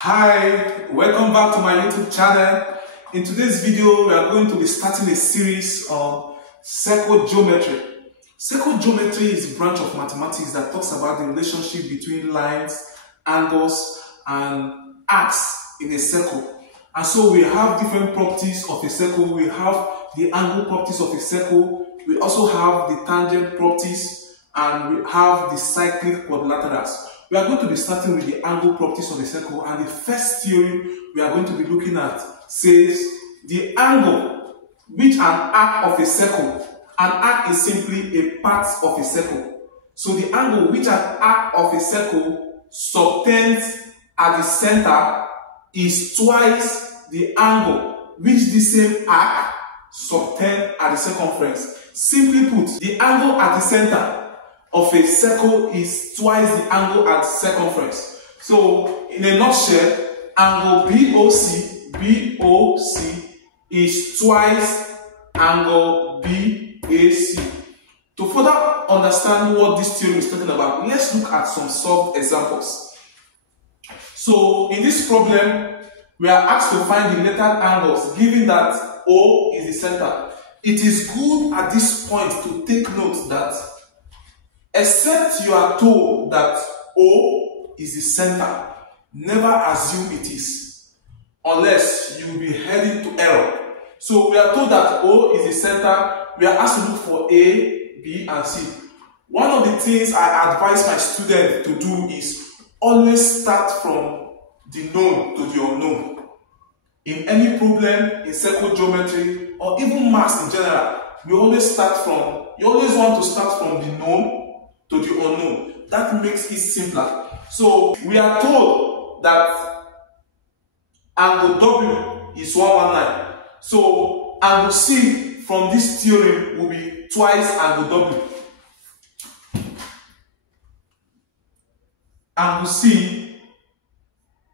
Hi, welcome back to my YouTube channel. In today's video, we are going to be starting a series on circle geometry. Circle geometry is a branch of mathematics that talks about the relationship between lines, angles, and arcs in a circle. And so we have different properties of a circle. We have the angle properties of a circle. We also have the tangent properties, and we have the cyclic quadrilaterals. We are going to be starting with the angle properties of a circle, and the first theory we are going to be looking at says the angle which an arc of a circle, an arc is simply a part of a circle. So the angle which an arc of a circle subtends at the center is twice the angle which the same arc subtends at the circumference. Simply put, the angle at the center of a circle is twice the angle at circumference. So, in a nutshell, angle BOC is twice angle BAC. To further understand what this theory is talking about, let's look at some solved examples. So, in this problem, we are asked to find the lettered angles given that O is the center. It is good at this point to take note that except you are told that O is the center, never assume it is, unless you will be heading to error. So we are told that O is the center. We are asked to look for A, B, and C. One of the things I advise my students to do is always start from the known to the unknown. In any problem, in circle geometry, or even maths in general, you always want to start from the known to the unknown. That makes it simpler. So we are told that angle W is 119. So angle C from this theorem will be twice angle W. Angle C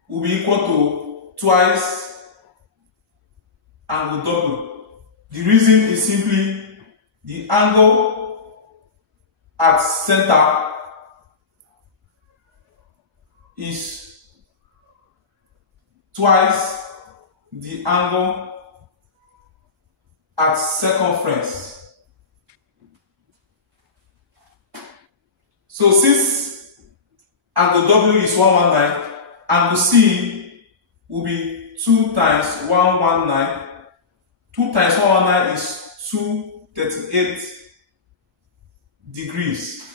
will be equal to twice angle W. The reason is simply the angle at center is twice the angle at circumference. So since angle W is 119, angle C will be 2 times 119. 2 times 119 is 238 degrees.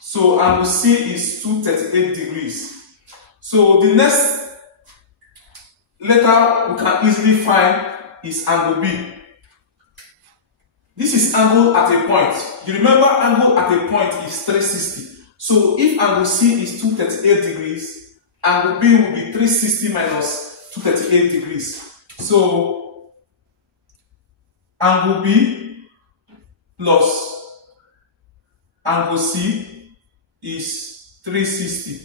So angle C is 238 degrees. So the next letter we can easily find is angle B. This is angle at a point. You remember angle at a point is 360. So if angle C is 238 degrees, angle B will be 360 minus 238 degrees. So angle B plus angle C is 360.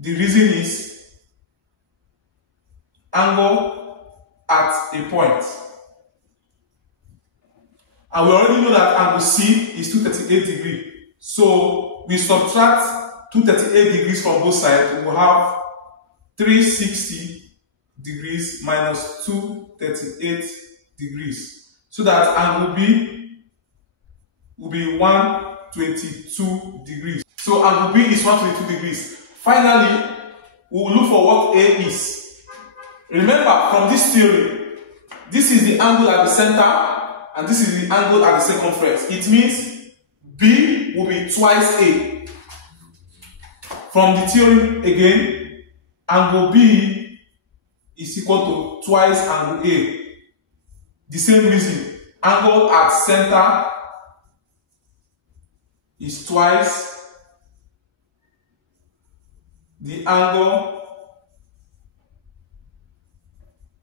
The reason is angle at a point. And we already know that angle C is 238 degrees. So we subtract 238 degrees from both sides. We will have 360 degrees minus 238 degrees. So that angle B will be 122 degrees. So angle B is 122 degrees. Finally, we will look for what A is. Remember, from this theory, this is the angle at the center, and this is the angle at the circumference. It means B will be twice A. From the theory again, angle B is equal to twice angle A. The same reason, angle at center is twice the angle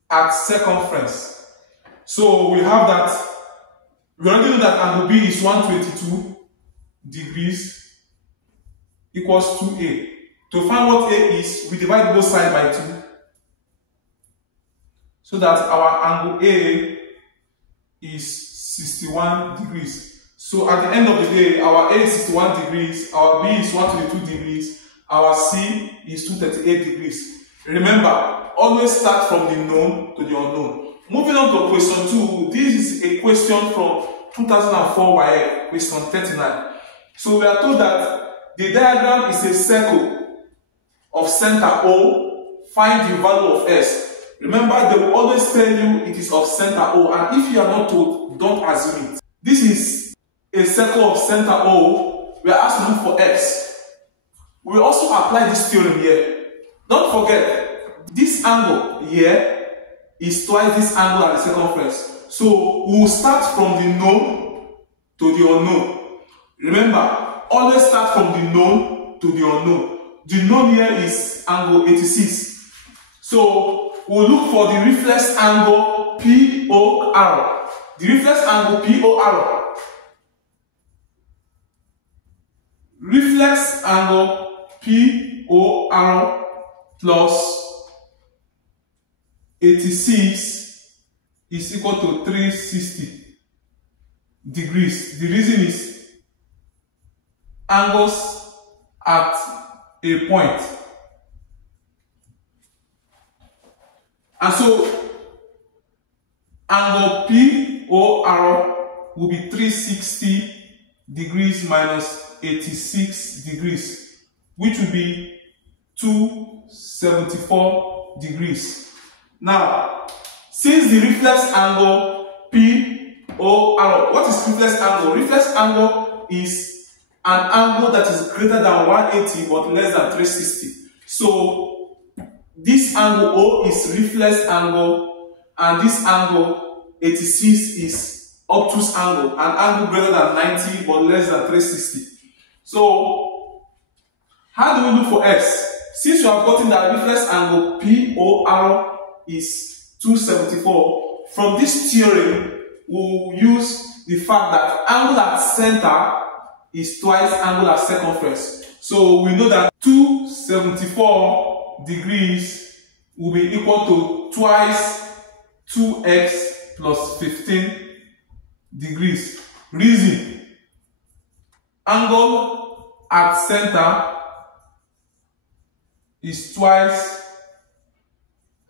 at circumference. So we have that. We already know that angle B is 122 degrees equals 2A. To find what A is, we divide both sides by 2. So that our angle A is 61 degrees. So at the end of the day, our A is 61 degrees, our B is 122 degrees, our C is 238 degrees. Remember, always start from the known to the unknown. Moving on to question 2. This is a question from 2004 YF, question 39. So we are told that the diagram is a circle of center O. Find the value of S. Remember, they will always tell you it is of center O, and if you are not told, don't assume it. This is a circle of center O. We are asked to look for X. We will also apply this theorem here. Don't forget, this angle here is twice this angle at the circumference. So we will start from the known to the unknown. Remember, always start from the known to the unknown. The known here is angle 86. So we'll look for the reflex angle POR. The reflex angle POR. Reflex angle POR plus 86 is equal to 360 degrees. The reason is angles at a point. And so angle POR will be 360 degrees minus 86 degrees, which will be 274 degrees. Now, since the reflex angle POR, what is reflex angle? Reflex angle is an angle that is greater than 180 but less than 360. So this angle O is reflex angle, and this angle 86 is obtuse angle, an angle greater than 90 but less than 360. So how do we look for X? Since you have gotten that reflex angle POR is 274, from this theorem we will use the fact that angle at center is twice angle at circumference. So we know that 274 degrees will be equal to twice 2x plus 15 degrees. Reason: angle at center is twice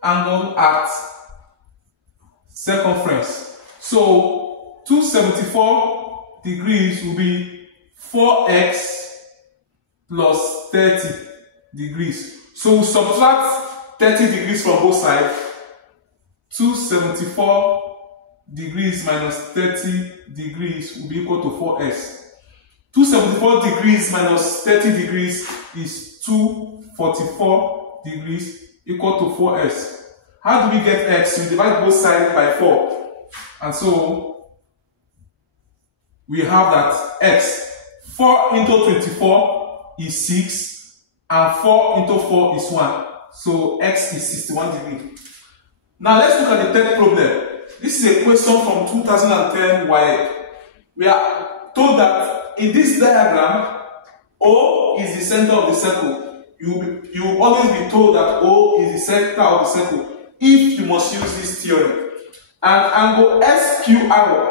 angle at circumference. So 274 degrees will be 4x plus 30 degrees. So we subtract 30 degrees from both sides. 274 degrees minus 30 degrees will be equal to 4s. 274 degrees minus 30 degrees is 244 degrees equal to 4s. How do we get x? We divide both sides by 4. And so we have that x, 4 into 24 is 6, and 4 into 4 is 1. So x is 61 degrees. Now let's look at the third problem. This is a question from 2010 YF. We are told that in this diagram, O is the center of the circle. You will always be told that O is the center of the circle if you must use this theorem. And angle SQR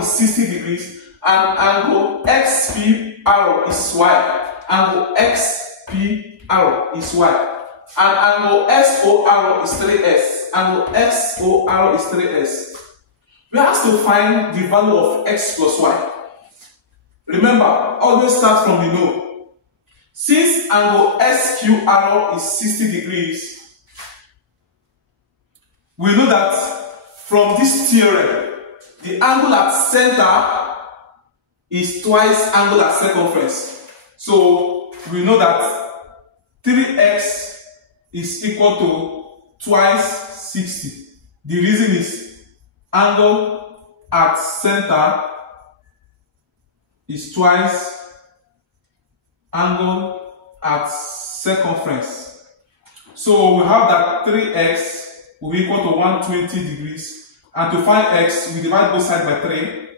is 60 degrees, and angle XPR is Y. Angle XPR is Y. And angle SOR is 3S. Angle SOR is 3S. We have to find the value of x plus y. Remember, always start from the known. Since angle SQR is 60 degrees, we know that from this theorem, the angle at center is twice angle at circumference. So we know that 3x is equal to twice 60. The reason is angle at center is twice angle at circumference. So we have that 3x will be equal to 120 degrees, and to find x we divide both sides by 3,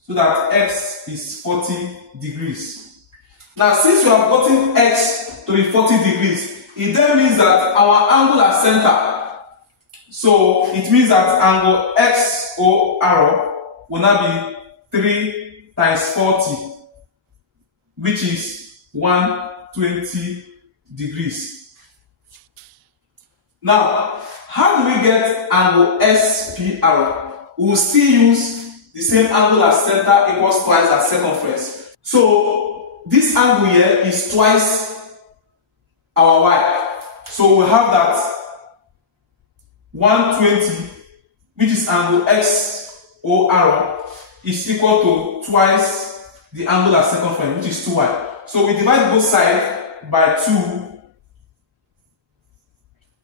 so that x is 40 degrees. Now since we have gotten x to be 40 degrees, it then means that our angle at center, so it means that angle XOR will now be 3 times 40, which is 1 120 degrees. Now, how do we get angle SPR? We will still use the same angle as center equals twice as circumference. So this angle here is twice our y. So we have that 120, which is angle XOR, is equal to twice the angle as circumference, which is 2y. So we divide both sides by 2,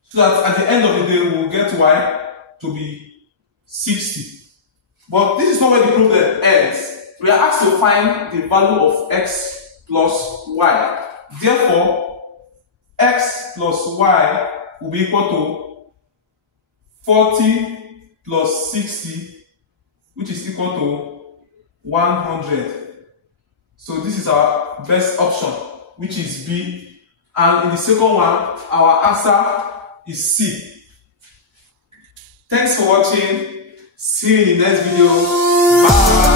so that at the end of the day we will get y to be 60. But this is not where the problem ends. We are asked to find the value of x plus y. Therefore, x plus y will be equal to 40 plus 60, which is equal to 100. So this is our best option, which is B. And in the second one, our answer is C. Thanks for watching. See you in the next video. Bye.